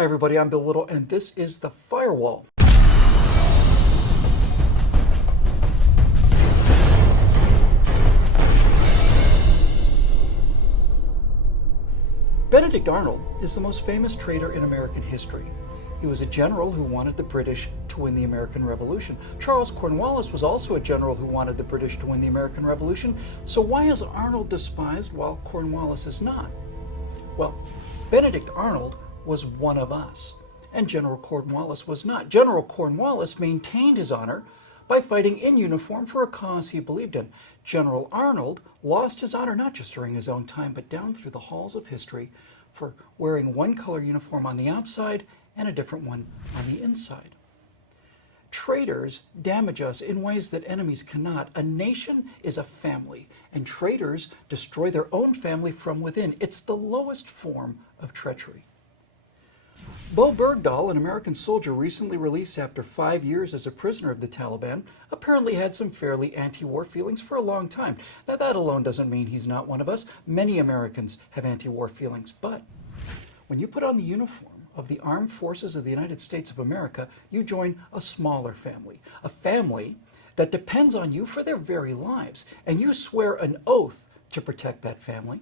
Hi everybody, I'm Bill Whittle, and this is the Firewall. Benedict Arnold is the most famous traitor in American history. He was a general who wanted the British to win the American Revolution. Charles Cornwallis was also a general who wanted the British to win the American Revolution. So why is Arnold despised while Cornwallis is not? Well, Benedict Arnold was one of us, and General Cornwallis was not. General Cornwallis maintained his honor by fighting in uniform for a cause he believed in. General Arnold lost his honor not just during his own time, but down through the halls of history for wearing one color uniform on the outside and a different one on the inside. Traitors damage us in ways that enemies cannot. A nation is a family, and traitors destroy their own family from within. It's the lowest form of treachery. Bowe Bergdahl, an American soldier recently released after 5 years as a prisoner of the Taliban, apparently had some fairly anti-war feelings for a long time. Now, that alone doesn't mean he's not one of us. Many Americans have anti-war feelings, but when you put on the uniform of the Armed Forces of the United States of America, you join a smaller family, a family that depends on you for their very lives, and you swear an oath to protect that family.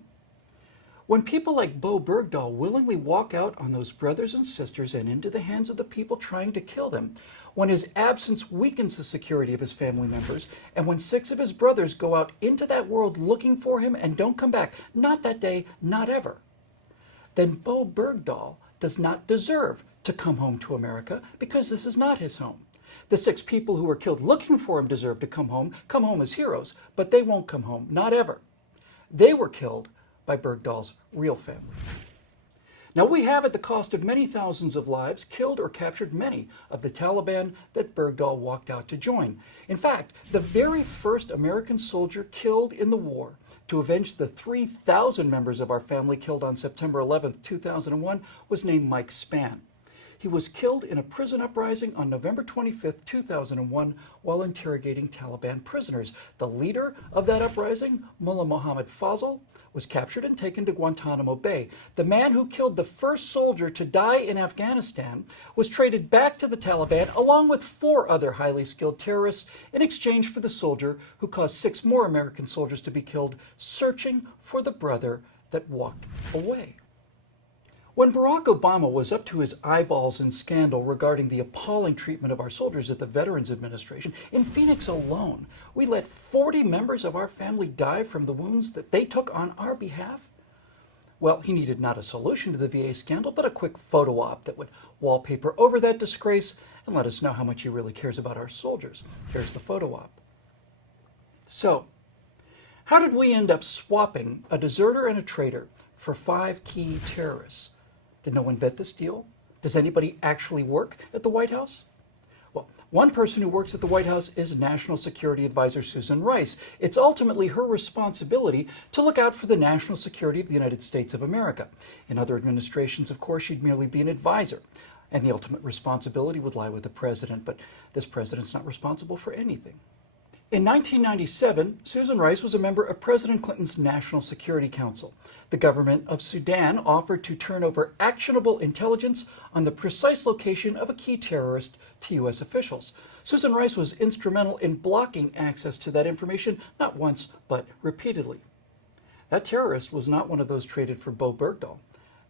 When people like Bowe Bergdahl willingly walk out on those brothers and sisters and into the hands of the people trying to kill them, when his absence weakens the security of his family members, and when 6 of his brothers go out into that world looking for him and don't come back, not that day, not ever, then Bowe Bergdahl does not deserve to come home to America because this is not his home. The 6 people who were killed looking for him deserve to come home as heroes, but they won't come home, not ever. They were killed by Bergdahl's real family. Now, we have, at the cost of many thousands of lives, killed or captured many of the Taliban that Bergdahl walked out to join. In fact, the very first American soldier killed in the war to avenge the 3,000 members of our family killed on September 11th, 2001, was named Mike Spann. He was killed in a prison uprising on November 25th, 2001, while interrogating Taliban prisoners. The leader of that uprising, Mullah Mohammad Fazl, was captured and taken to Guantanamo Bay. The man who killed the first soldier to die in Afghanistan was traded back to the Taliban along with 4 other highly skilled terrorists in exchange for the soldier who caused 6 more American soldiers to be killed, searching for the brother that walked away. When Barack Obama was up to his eyeballs in scandal regarding the appalling treatment of our soldiers at the Veterans Administration, in Phoenix alone, we let 40 members of our family die from the wounds that they took on our behalf. Well, he needed not a solution to the VA scandal, but a quick photo op that would wallpaper over that disgrace and let us know how much he really cares about our soldiers. Here's the photo op. So, how did we end up swapping a deserter and a traitor for 5 key terrorists? Did no one vet this deal? Does anybody actually work at the White House? Well, one person who works at the White House is National Security Advisor Susan Rice. It's ultimately her responsibility to look out for the national security of the United States of America. In other administrations, of course, she'd merely be an advisor, and the ultimate responsibility would lie with the president, but this president's not responsible for anything. In 1997, Susan Rice was a member of President Clinton's National Security Council. The government of Sudan offered to turn over actionable intelligence on the precise location of a key terrorist to U.S. officials. Susan Rice was instrumental in blocking access to that information, not once, but repeatedly. That terrorist was not one of those traded for Bowe Bergdahl.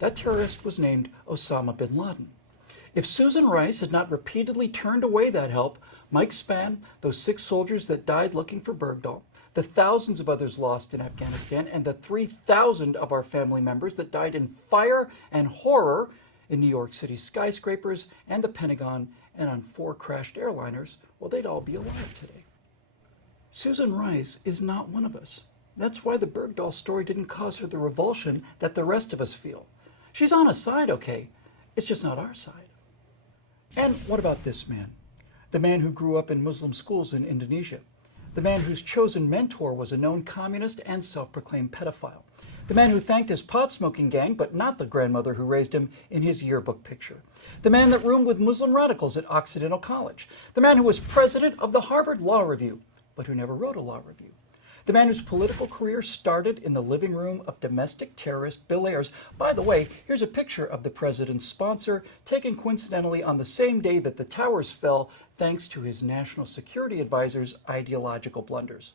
That terrorist was named Osama bin Laden. If Susan Rice had not repeatedly turned away that help, Mike Spann, those 6 soldiers that died looking for Bergdahl, the thousands of others lost in Afghanistan, and the 3,000 of our family members that died in fire and horror in New York City skyscrapers and the Pentagon and on 4 crashed airliners, well, they'd all be alive today. Susan Rice is not one of us. That's why the Bergdahl story didn't cause her the revulsion that the rest of us feel. She's on a side, okay. It's just not our side. And what about this man? The man who grew up in Muslim schools in Indonesia. The man whose chosen mentor was a known communist and self-proclaimed pedophile. The man who thanked his pot-smoking gang, but not the grandmother who raised him, in his yearbook picture. The man that roomed with Muslim radicals at Occidental College. The man who was president of the Harvard Law Review, but who never wrote a law review. The man whose political career started in the living room of domestic terrorist Bill Ayers. By the way, here's a picture of the president's sponsor, taken coincidentally on the same day that the towers fell, thanks to his national security advisor's ideological blunders.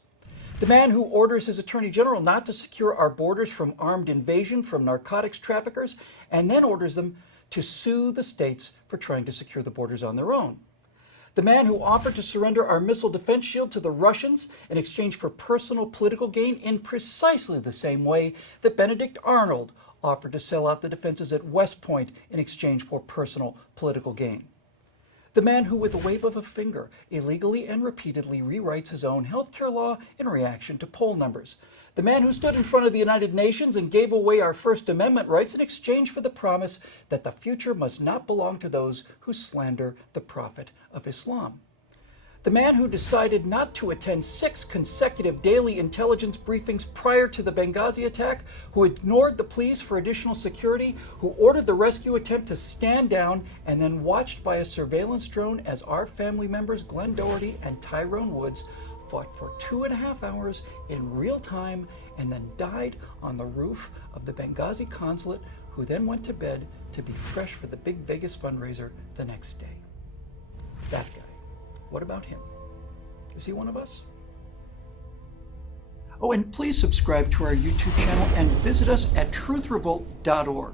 The man who orders his attorney general not to secure our borders from armed invasion from narcotics traffickers, and then orders them to sue the states for trying to secure the borders on their own. The man who offered to surrender our missile defense shield to the Russians in exchange for personal political gain in precisely the same way that Benedict Arnold offered to sell out the defenses at West Point in exchange for personal political gain. The man who, with a wave of a finger, illegally and repeatedly rewrites his own healthcare law in reaction to poll numbers. The man who stood in front of the United Nations and gave away our First Amendment rights in exchange for the promise that the future must not belong to those who slander the Prophet of Islam. The man who decided not to attend 6 consecutive daily intelligence briefings prior to the Benghazi attack, who ignored the pleas for additional security, who ordered the rescue attempt to stand down, and then watched by a surveillance drone as our family members Glenn Doherty and Tyrone Woods fought for 2.5 hours in real time and then died on the roof of the Benghazi consulate, who then went to bed to be fresh for the big Vegas fundraiser the next day. That guy. What about him? Is he one of us? Oh, and please subscribe to our YouTube channel and visit us at truthrevolt.org.